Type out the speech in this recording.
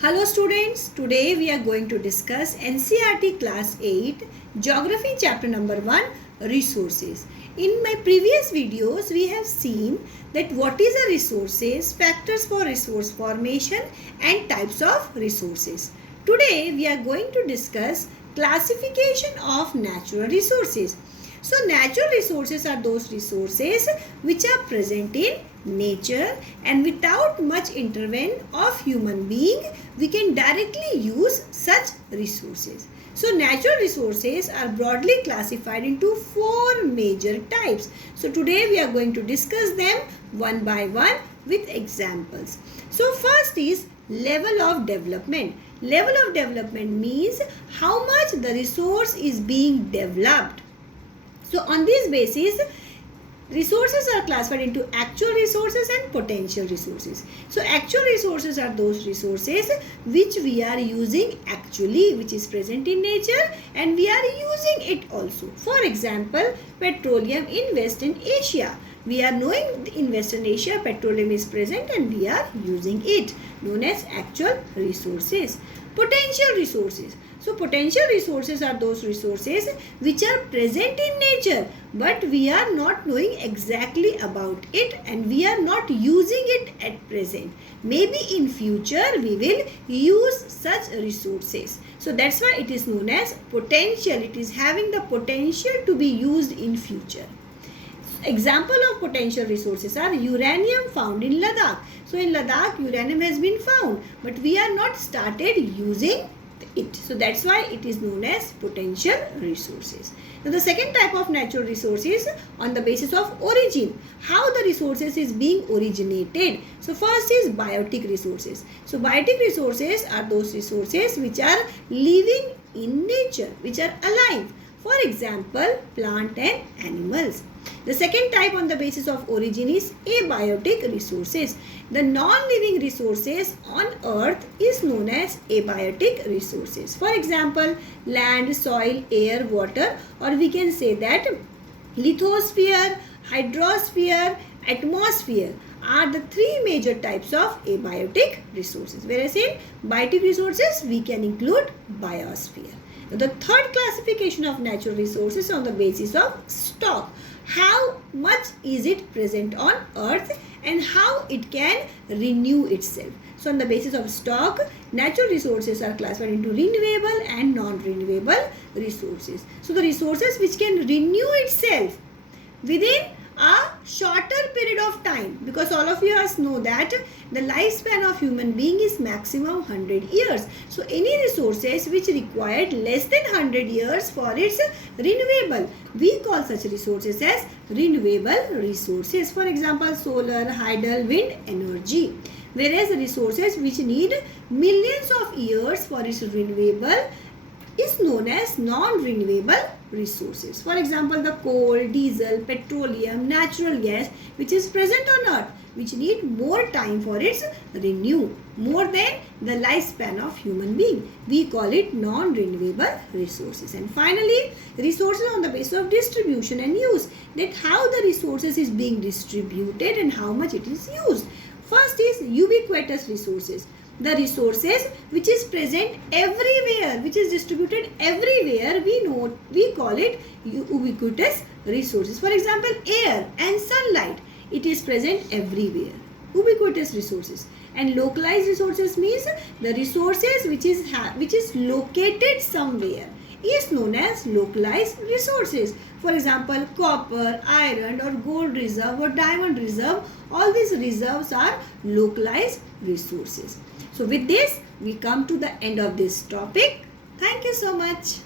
Hello students, today we are going to discuss NCERT Class 8 Geography chapter number 1 Resources. In my previous videos we have seen that what is a resources, factors for resource formation and types of resources. Today we are going to discuss classification of natural resources. So natural resources are those resources which are present in nature and without much intervention of human being we can directly use such resources. So natural resources are broadly classified into 4 major types. So today we are going to discuss them one by one with examples. So first is level of development. Level of development means how much the resource is being developed. So on this basis, resources are classified into actual resources and potential resources. So actual resources are those resources which we are using actually, which is present in nature and we are using it also. For example, petroleum in Western Asia. We are knowing in Western Asia petroleum is present and we are using it, known as actual resources. Potential resources. So potential resources are those resources which are present in nature but we are not knowing exactly about it and we are not using it at present. Maybe in future we will use such resources. So that's why it is known as potential. It is having the potential to be used in future. Example of potential resources are uranium found in Ladakh. So in Ladakh uranium has been found but we are not started using it. So that's why it is known as potential resources. Now the second type of natural resources on the basis of origin. How the resources is being originated. So first is biotic resources. So biotic resources are those resources which are living in nature, which are alive. For example, plant and animals. The second type on the basis of origin is abiotic resources. The non-living resources on earth is known as abiotic resources. For example, land, soil, air, water, or we can say that lithosphere, hydrosphere, atmosphere are the 3 major types of abiotic resources. Whereas in biotic resources we can include biosphere. The third classification of natural resources on the basis of stock. How much is it present on earth and how it can renew itself. So on the basis of stock, natural resources are classified into renewable and non-renewable resources. So the resources which can renew itself within a shorter period of time, because all of you know that the lifespan of human being is maximum 100 years. So any resources which required less than 100 years for its renewable, we call such resources as renewable resources. For example, solar, hydel, wind energy. Whereas the resources which need millions of years for its renewable is known as non-renewable resources. For example, the coal, diesel, petroleum, natural gas which is present on earth, which need more time for its renew, more than the lifespan of human being. We call it non-renewable resources. And finally, resources on the basis of distribution and use, that how the resources is being distributed and how much it is used. First is ubiquitous resources. The resources which is present everywhere, which is distributed everywhere, we call it ubiquitous resources. For example, air and sunlight, it is present everywhere. Ubiquitous resources. And localized resources means the resources which is located somewhere is known as localized resources. For example, copper, iron or gold reserve or diamond reserve, all these reserves are localized resources. So with this, we come to the end of this topic. Thank you so much.